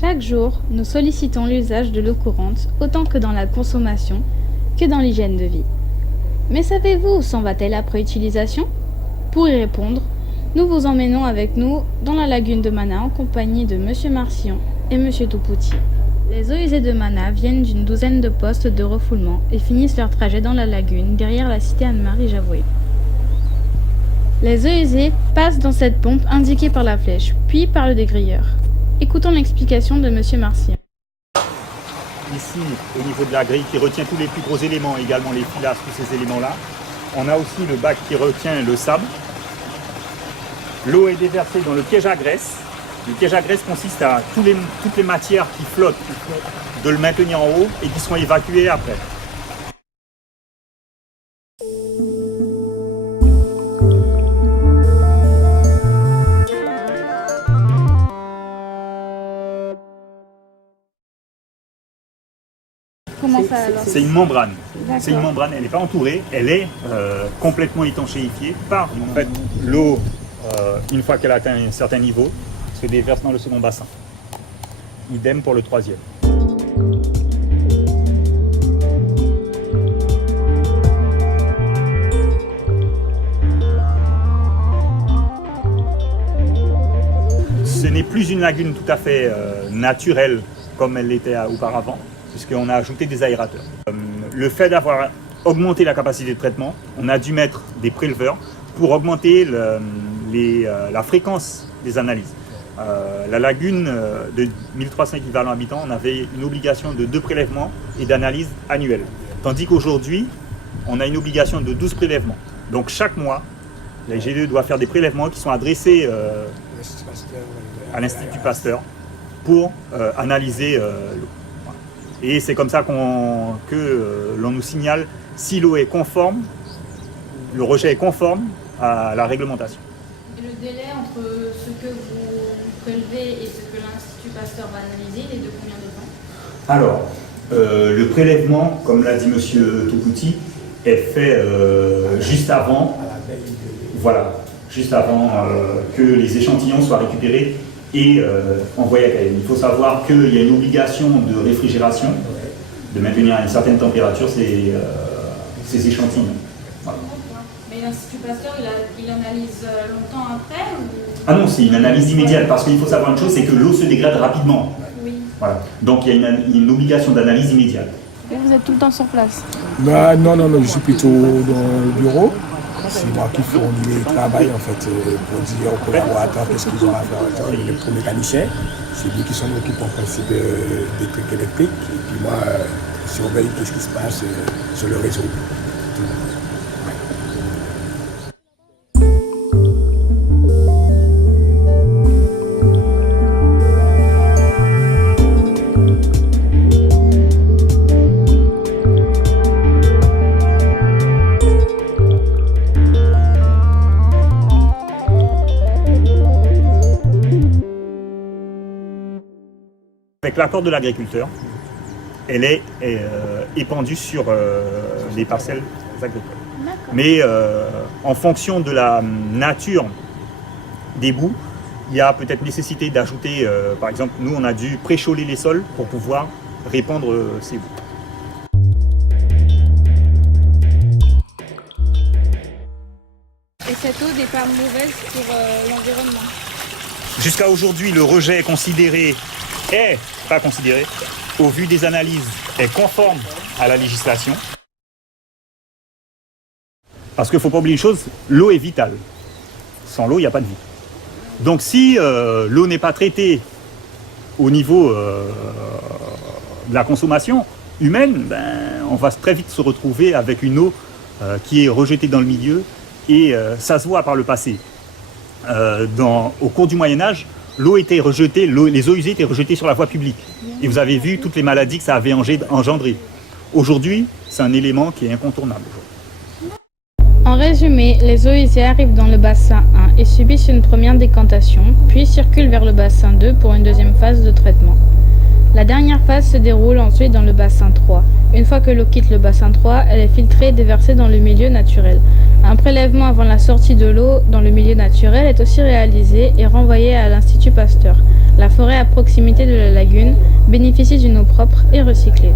Chaque jour, nous sollicitons l'usage de l'eau courante autant que dans la consommation que dans l'hygiène de vie. Mais savez-vous où s'en va-t-elle après utilisation? Pour y répondre, nous vous emmenons avec nous dans la lagune de Mana en compagnie de Monsieur Marcillon et Monsieur Toupouti. Les eaux usées de Mana viennent d'une douzaine de postes de refoulement et finissent leur trajet dans la lagune derrière la cité Anne-Marie-Javoué. Les eaux usées passent dans cette pompe indiquée par la flèche, puis par le dégrilleur. Écoutons l'explication de Monsieur Marcillon. Ici, au niveau de la grille qui retient tous les plus gros éléments, également les filasses, tous ces éléments-là. On a aussi le bac qui retient le sable. L'eau est déversée dans le piège à graisse. Le piège à graisse consiste à toutes les matières qui flottent, de le maintenir en haut et qui sont évacuées après. Comment ça alors? C'est une membrane. D'accord. C'est une membrane, elle n'est pas entourée, elle est complètement étanchéifiée par en fait, l'eau, une fois qu'elle atteint un certain niveau, se déverse dans le second bassin. Idem pour le troisième. Ce n'est plus une lagune tout à fait naturelle comme elle l'était auparavant, puisqu'on a ajouté des aérateurs. Le fait d'avoir augmenté la capacité de traitement, on a dû mettre des préleveurs pour augmenter la fréquence des analyses. La lagune de 1300 équivalents habitants, on avait une obligation de 2 prélèvements et d'analyse annuelle. Tandis qu'aujourd'hui, on a une obligation de 12 prélèvements. Donc chaque mois, la G2 doit faire des prélèvements qui sont adressés à l'Institut Pasteur pour analyser l'eau. Et c'est comme ça que l'on nous signale si l'eau est conforme, le rejet est conforme à la réglementation. Et le délai entre ce que vous prélevez et ce que l'Institut Pasteur va analyser, il est de combien de temps? Alors, le prélèvement, comme l'a dit M. Toupouti, est fait juste avant, que les échantillons soient récupérés et envoyé à Cayenne. Il faut savoir qu'il y a une obligation de réfrigération, de maintenir à une certaine température ces échantillons. Voilà. Mais l'Institut Pasteur, il analyse longtemps après ou... Ah non, c'est une analyse immédiate, parce qu'il faut savoir une chose, c'est que l'eau se dégrade rapidement. Oui. Voilà. Donc il y a une obligation d'analyse immédiate. Et vous êtes tout le temps sur place? Bah, non, je suis plutôt dans le bureau. C'est moi qui fournis le travail en fait pour dire aux collaborateurs qu'est-ce qu'ils ont à faire. Le pro-mécanicien, c'est lui qui s'en occupe en principe des trucs électriques. Et puis moi, je surveille ce qui se passe sur le réseau. Avec l'accord de l'agriculteur, elle est épandue sur les parcelles agricoles. Mais en fonction de la nature des boues, il y a peut-être nécessité d'ajouter, par exemple, nous on a dû précholer les sols pour pouvoir répandre ces boues. Et cette eau n'est pas mauvaise pour l'environnement? Jusqu'à aujourd'hui, le rejet est pas considéré, au vu des analyses, est conforme à la législation. Parce qu'il ne faut pas oublier une chose, l'eau est vitale. Sans l'eau, il n'y a pas de vie. Donc si l'eau n'est pas traitée au niveau de la consommation humaine, on va très vite se retrouver avec une eau qui est rejetée dans le milieu. Et ça se voit par le passé. Au cours du Moyen-Âge, l'eau était rejetée, les eaux usées étaient rejetées sur la voie publique. Et vous avez vu toutes les maladies que ça avait engendré. Aujourd'hui, c'est un élément qui est incontournable. En résumé, les eaux usées arrivent dans le bassin 1 et subissent une première décantation, puis circulent vers le bassin 2 pour une deuxième phase de traitement. La dernière phase se déroule ensuite dans le bassin 3. Une fois que l'eau quitte le bassin 3, elle est filtrée et déversée dans le milieu naturel. Un prélèvement avant la sortie de l'eau dans le milieu naturel est aussi réalisé et renvoyé à l'Institut Pasteur. La forêt à proximité de la lagune bénéficie d'une eau propre et recyclée.